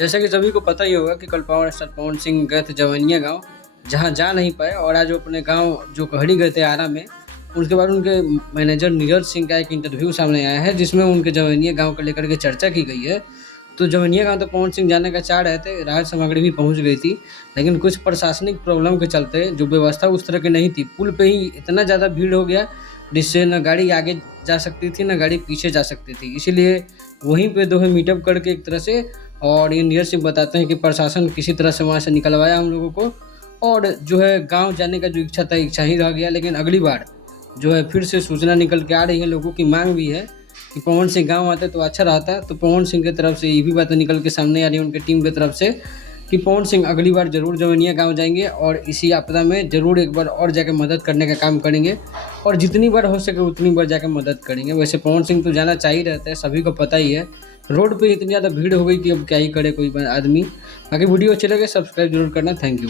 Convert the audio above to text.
जैसा कि सभी को पता ही होगा कि कल पावर स्टार पवन सिंह गए थे जवनिया गांव, जहां जा नहीं पाए और आज वो अपने गांव जो कहड़ी गए थे आरा में। उसके बाद उनके मैनेजर नीरज सिंह का एक इंटरव्यू सामने आया है जिसमें उनके जवनिया गांव को लेकर के चर्चा की गई है। तो जवनिया गांव तो पवन सिंह जाने का चाह रहे थे, राहत सामग्री भी पहुंच गई थी, लेकिन कुछ प्रशासनिक प्रॉब्लम के चलते जो व्यवस्था उस तरह की नहीं थी, पुल पे ही इतना ज़्यादा भीड़ हो गया जिससे न गाड़ी आगे जा सकती थी न गाड़ी पीछे जा सकती थी। इसीलिए वहीं पे दोनों मीटअप करके एक तरह से, और ये नीरज सिंह बताते हैं कि प्रशासन किसी तरह से वहाँ से निकलवाया हम लोगों को, और जो है गांव जाने का जो इच्छा था इच्छा ही रह गया। लेकिन अगली बार जो है फिर से सूचना निकल के आ रही है, लोगों की मांग भी है कि पवन सिंह गांव आते तो अच्छा रहता। तो पवन सिंह की तरफ से ये भी बातें निकल के सामने आ रही है उनकी टीम की तरफ से कि पवन सिंह अगली बार जरूर जवनिया गांव जाएंगे और इसी आपदा में जरूर एक बार और जाकर मदद करने का काम करेंगे, और जितनी बार हो सके उतनी बार जाकर मदद करेंगे। वैसे पवन सिंह तो जाना चाहिए रहता है, सभी को पता ही है। रोड पे इतनी ज़्यादा भीड़ हो गई कि अब क्या ही करे कोई आदमी। बाकी वीडियो अच्छे लगे सब्सक्राइब जरूर करना। Thank you.